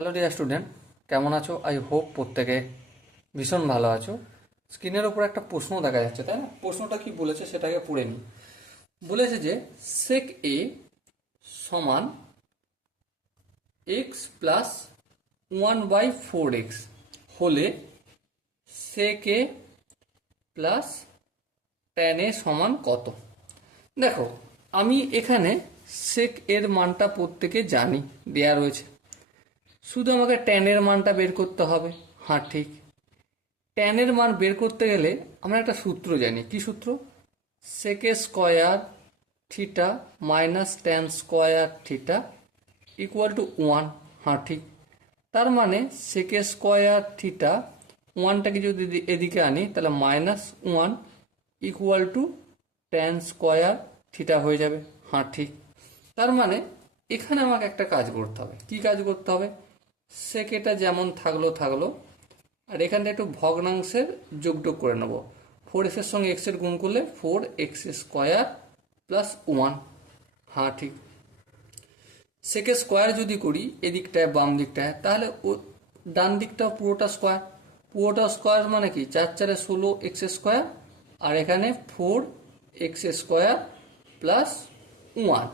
Hello dear student, কেমন আছো? I hope প্রত্যেকে ভীষণ ভালো আছো। স্ক্রিনের ওপর একটা প্রশ্ন দেখা যাচ্ছে, তাই না? প্রশ্নটা কি বলেছে সেটাকে পড়ে নিই। বলেছে যে সেক এ সমান এক্স প্লাস 1/4x হলে সেক এ প্লাস ট্যান এ সমান কত? দেখো, আমি এখানে সেক এর মানটা প্রত্যেকে জানি, দেয়া রয়েছে। শুধু আমাকে ট্যানের মানটা বের করতে হবে। হ্যাঁ, ঠিক। ট্যানের মান বের করতে গেলে আমরা একটা সূত্র জানি। কি সূত্র? Sec square theta minus tan square theta equal to 1। হ্যাঁ, ঠিক। তার মানে সেক স্কোয়ার থিটা, ওয়ানটাকে যদি এদিকে আনি তাহলে -1 equal to tan square theta হয়ে যাবে। হ্যাঁ, ঠিক। তার মানে এখানে আমাকে একটা কাজ করতে হবে। কি কাজ করতে হবে? সেকেটা যেমন থাকলো থাকলো, আর এখানটা একটু ভগ্নাংশের যোগটোগ করে নেব। 4x এর সঙ্গে এক্সের গুণ করলে 4x² প্লাস 1। হ্যাঁ, ঠিক। সেকে স্কোয়ার যদি করি এদিকটায় বাম দিকটায়, তাহলে ডান দিকটা পুরোটা স্কোয়ার। পুরোটা স্কোয়ার মানে কি? 4 4 16x², আর এখানে 4x² প্লাস 1,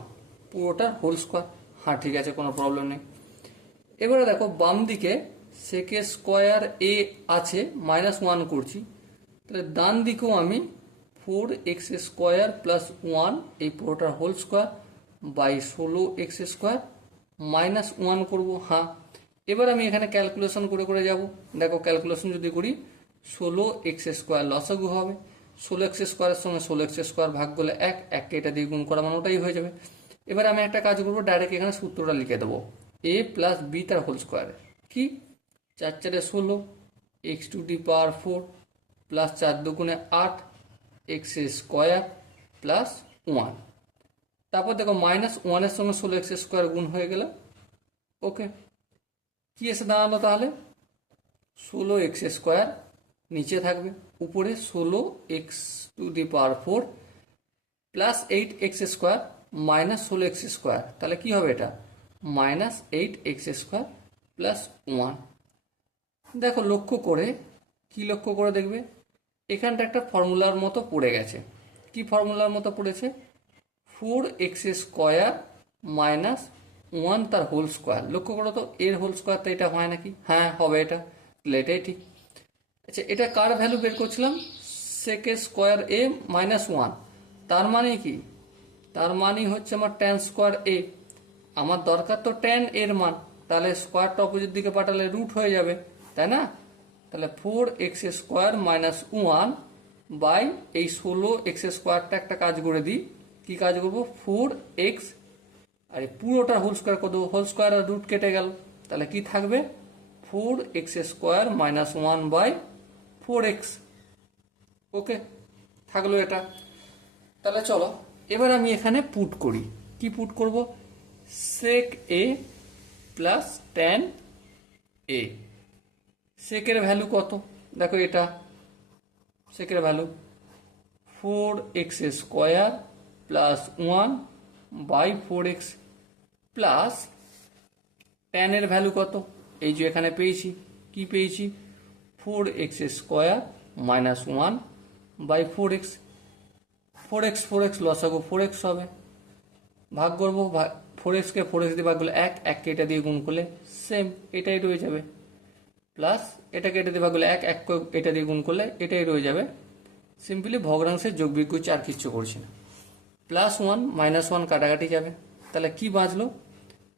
পুরোটা হোল স্কোয়ার। হ্যাঁ, ঠিক আছে, কোনো প্রবলেম নেই। এবারে দেখো, বাম দিকে সেকে স্কোয়ার এ আছে, -1 করছি, তাহলে ডান দিকেও আমি 4x² প্লাস 1 এই পুরোটার হোল স্কোয়ার বাই 16x² -1 করব। হ্যাঁ, এবার আমি এখানে ক্যালকুলেশন করে করে যাব। দেখো, ক্যালকুলেশন যদি করি 16x² লসাগু হবে। 16x² সঙ্গে 16x² ভাগ করলে 1, 1কে এটা দিয়ে গুণ করা মানে ওটাই হয়ে যাবে। এবার আমি একটা কাজ করবো, ডাইরেক্ট এখানে সূত্রটা লিখে দেবো। a প্লাস বি তার হোল স্কোয়ার। কি? 4 4 16 x⁴ প্লাস 4 2 8 x² প্লাস 1। তারপর দেখো, -1 এর সঙ্গে 16x² গুণ হয়ে গেল। ওকে, কি এসে দাঁড়ালো তাহলে? 16x² নিচে থাকবে, উপরে 16x⁴ plus 8x² minus 16x²। তাহলে কি হবে এটা? -8x² plus 1। দেখো, লক্ষ্য করে, কি লক্ষ্য করে দেখবে, এখানটা একটা ফর্মুলার মতো পড়ে গেছে। কি ফর্মুলার মতো পড়েছে? 4x² মাইনাস 1 তার হোল স্কোয়ার। লক্ষ্য করো তো, এর হোল স্কোয়ার তো এটা হয় নাকি? হ্যাঁ, হবে এটা। তাহলে এটাই ঠিক। আচ্ছা, এটা কার ভ্যালু বের করছিলাম? সেক স্কোয়ার এ -1। তার মানে কি? তার মানে হচ্ছে আমার ট্যান স্কোয়ার এ। আমার দরকার তো ট্যান এর মান, তাহলে স্কোয়ারটা অপোজিট দিকে পাঠালে রুট হয়ে যাবে, তাই না? তাহলে 4x² -1 বাই এই 16x²টা একটা কাজ করে দিই। কি কাজ করবো? 4x, আর পুরোটা হোল স্কোয়ার করে দেবো। হোল স্কোয়ার আর রুট কেটে গেল, তাহলে কি থাকবে? 4x² -1 by 4x। ওকে, থাকলো এটা। তাহলে চলো, এবার আমি এখানে পুট করি। কি পুট করব? Sec A plus tan A. সেকের ভ্যালু কত? দেখো, এটা সেকের value 4x² plus 1 by 4x plus ট্যানের ভ্যালু কত? এই যে এখানে পেয়েছি। কি পেয়েছি? 4x² -1 by 4x। 4x লসাগু 4x হবে। ভাগ করবো, 4xকে 4x দিয়ে ভাগ করলে 1, 1কে এটা দিয়ে গুণ করলে সেম এটাই রয়ে যাবে। প্লাস এটাকে এটা দিয়ে ভাগ করলে 1, 1কে এটা দিয়ে গুণ করলে এটাই রয়ে যাবে। সিম্পলি ভগ্নাংশের যোগ বিয়োগ করছি, আর কিচ্ছু করছি না। +1 -1 কাটাকাটি যাবে, তাহলে কি বাঁচলো?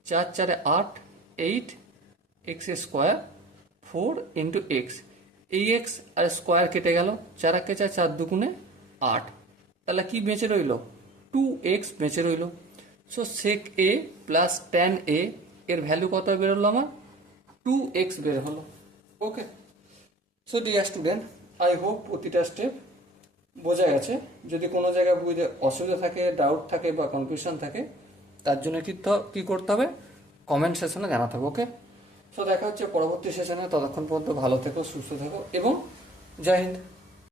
4 4 8 8 x² 4 ইন্টু এক্স। এই এক্স আর স্কোয়ার কেটে গেল, 4 1 4, 4 2 8। তাহলে কি বেঁচে রইল? 2x বেঁচে রইল। So sec A plus tan A এর ভ্যালু কত বেরোলো আমার? 2x বের হলো। Okay, so dear student, I hope প্রতিটা স্টেপ বোঝা গেছে। যদি কোনো জায়গায় বুঝতে অসুবিধা থাকে, ডাউট থাকে বা কনফিউশন থাকে, তার জন্য কি করতে হবে? কমেন্ট সেশনে জানাতে হবে। ওকে, সো দেখা হচ্ছে পরবর্তী সেশনে। ততক্ষণ পর্যন্ত ভালো থেকো, সুস্থ থেকো এবং জয় হিন্দ।